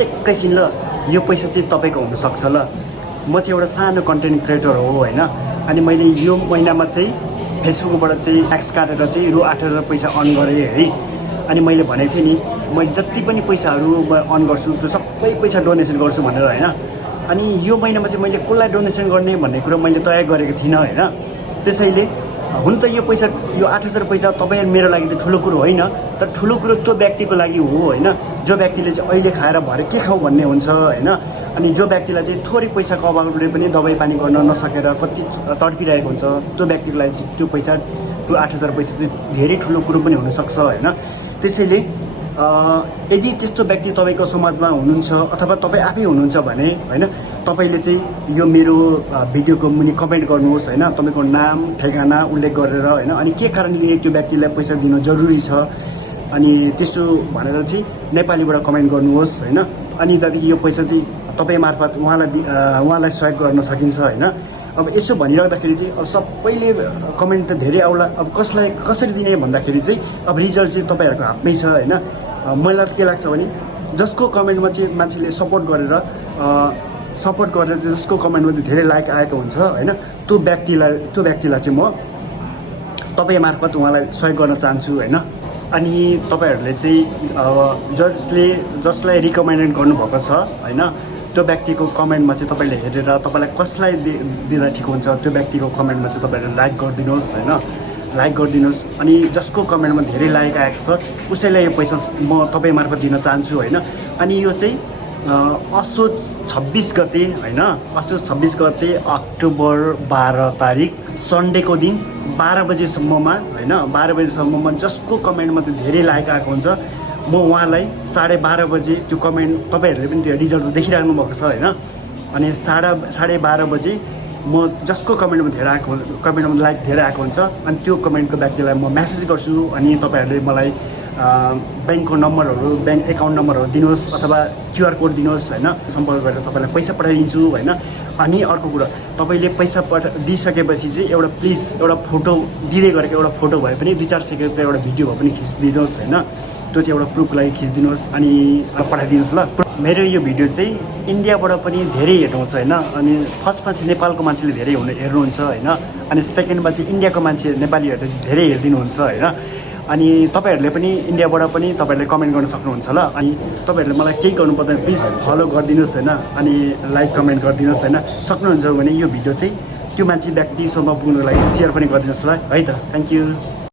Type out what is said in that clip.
एकैछिन ल यो पैसा चाहिँ तपाईँको हुनसक्छ ल। म चाहिँ एउटा सानो कन्टेन्ट क्रिएटर हो होइन, अनि मैले यो महिनामा चाहिँ फेसबुकबाट चाहिँ ट्याक्स काटेर चाहिँ रु 8,000 पैसा अर्न गरेँ है। अनि मैले भनेको थिएँ नि म जति पनि पैसाहरू म अर्न गर्छु त्यो सबै पैसा डोनेसन गर्छु भनेर होइन। अनि यो महिनामा चाहिँ मैले कसलाई डोनेसन गर्ने भन्ने कुरा मैले तय गरेको थिइनँ होइन। त्यसैले हुन त यो पैसा यो 8,000 पैसा तपाईँ मेरो लागि त ठुलो कुरो होइन, तर ठुलो कुरो त्यो व्यक्तिको लागि हो होइन, जो व्यक्तिले चाहिँ अहिले खाएर भरे के खाऊ भन्ने हुन्छ होइन। अनि जो व्यक्तिलाई चाहिँ थोरै पैसा कमाउने पनि दबाई पानी गर्न नसकेर कति तडपिरहेको हुन्छ, त्यो व्यक्तिको लागि चाहिँ त्यो पैसा त्यो 8,000 पैसा चाहिँ धेरै ठुलो कुरो पनि हुनसक्छ होइन। त्यसैले यदि त्यस्तो व्यक्ति तपाईँको समाजमा हुनुहुन्छ अथवा तपाईँ आफै हुनुहुन्छ भने होइन, तपाईँले चाहिँ यो मेरो भिडियोको मुनि कमेन्ट गर्नुहोस् होइन, तपाईँको नाम ठेगाना उल्लेख गरेर होइन, अनि के कारणले त्यो व्यक्तिलाई पैसा दिनु जरुरी छ अनि त्यसो भनेर चाहिँ नेपालीबाट कमेन्ट गर्नुहोस् होइन। अनि त्यहाँदेखि यो पैसा चाहिँ तपाईँ मार्फत उहाँलाई सहयोग गर्न सकिन्छ होइन। अब यसो भनिराख्दाखेरि चाहिँ अब सबैले कमेन्ट त धेरै आउला, अब कसरी दिने भन्दाखेरि चाहिँ अब रिजल्ट चाहिँ तपाईँहरूको हातमै छ होइन। मलाई के लाग्छ भने जसको कमेन्टमा चाहिँ मान्छेले सपोर्ट गरेर चाहिँ जसको कमेन्टमा चाहिँ धेरै लाइक आएको हुन्छ होइन, त्यो व्यक्तिलाई चाहिँ म तपाईँ मार्फत उहाँलाई सहयोग गर्न चाहन्छु होइन। अनि तपाईँहरूले चाहिँ जसलाई रिकमेन्डेड गर्नुभएको छ होइन, त्यो व्यक्तिको कमेन्टमा चाहिँ तपाईँले हेरेर तपाईँलाई कसलाई दिँदा ठिक हुन्छ त्यो व्यक्तिको कमेन्टमा चाहिँ तपाईँहरूले लाइक गरिदिनुहोस् होइन, लाइक गरिदिनुहोस्। अनि जसको कमेन्टमा धेरै लाइक आएको छ उसैलाई यो पैसा म तपाईँ मार्फत दिन चाहन्छु होइन। अनि यो चाहिँ असोज 26 गते होइन, असोज 26 गते अक्टोबर 12 तारिक सन्डेको दिन 12 बजेसम्ममा होइन, 12 बजेसम्ममा जसको कमेन्टमा चाहिँ धेरै लाइक आएको हुन्छ म उहाँलाई 12:30 बजे त्यो कमेन्ट तपाईँहरूले पनि त्यो रिजल्ट देखिराख्नु भएको छ होइन। अनि 12:30 बजे म जसको कमेन्टमा लाइक धेरै आएको हुन्छ अनि त्यो कमेन्टको व्यक्तिलाई म मेसेज गर्छु। अनि तपाईँहरूले मलाई ब्याङ्कको नम्बरहरू ब्याङ्क एकाउन्ट नम्बरहरू दिनुहोस् अथवा QR कोड दिनुहोस् होइन, सम्पर्क गरेर तपाईँलाई पैसा पठाइदिन्छु होइन। अनि अर्को कुरा तपाईँले पैसा दिइसकेपछि चाहिँ प्लिज एउटा फोटो दिँदै गरेको एउटा फोटो भए पनि 2-4 सेकेन्डको एउटा भिडियो भए पनि खिचिदिनुहोस् होइन, त्यो चाहिँ एउटा प्रुफको लागि खिचिदिनुहोस् अनि पठाइदिनुहोस् ल। मेरो यो भिडियो चाहिँ इन्डियाबाट पनि धेरै हेर्नुहुन्छ होइन, अनि फर्स्टमा चाहिँ नेपालको मान्छेले धेरै हेर्नुहुन्छ होइन, अनि सेकेन्डमा चाहिँ इन्डियाको मान्छे नेपालीहरूले धेरै हेरिदिनुहुन्छ होइन। अनि तपाईँहरूले पनि इन्डियाबाट पनि तपाईँहरूले कमेन्ट गर्न सक्नुहुन्छ ल। अनि तपाईँहरूले मलाई केही गर्नु पर्दैन, प्लिज फलो गरिदिनुहोस् होइन, अनि लाइक कमेन्ट गरिदिनुहोस् होइन। सक्नुहुन्छ भने यो भिडियो चाहिँ त्यो मान्छे व्यक्तिसम्म पुग्नुको लागि सेयर पनि गरिदिनुहोस् ल है त। Thank you.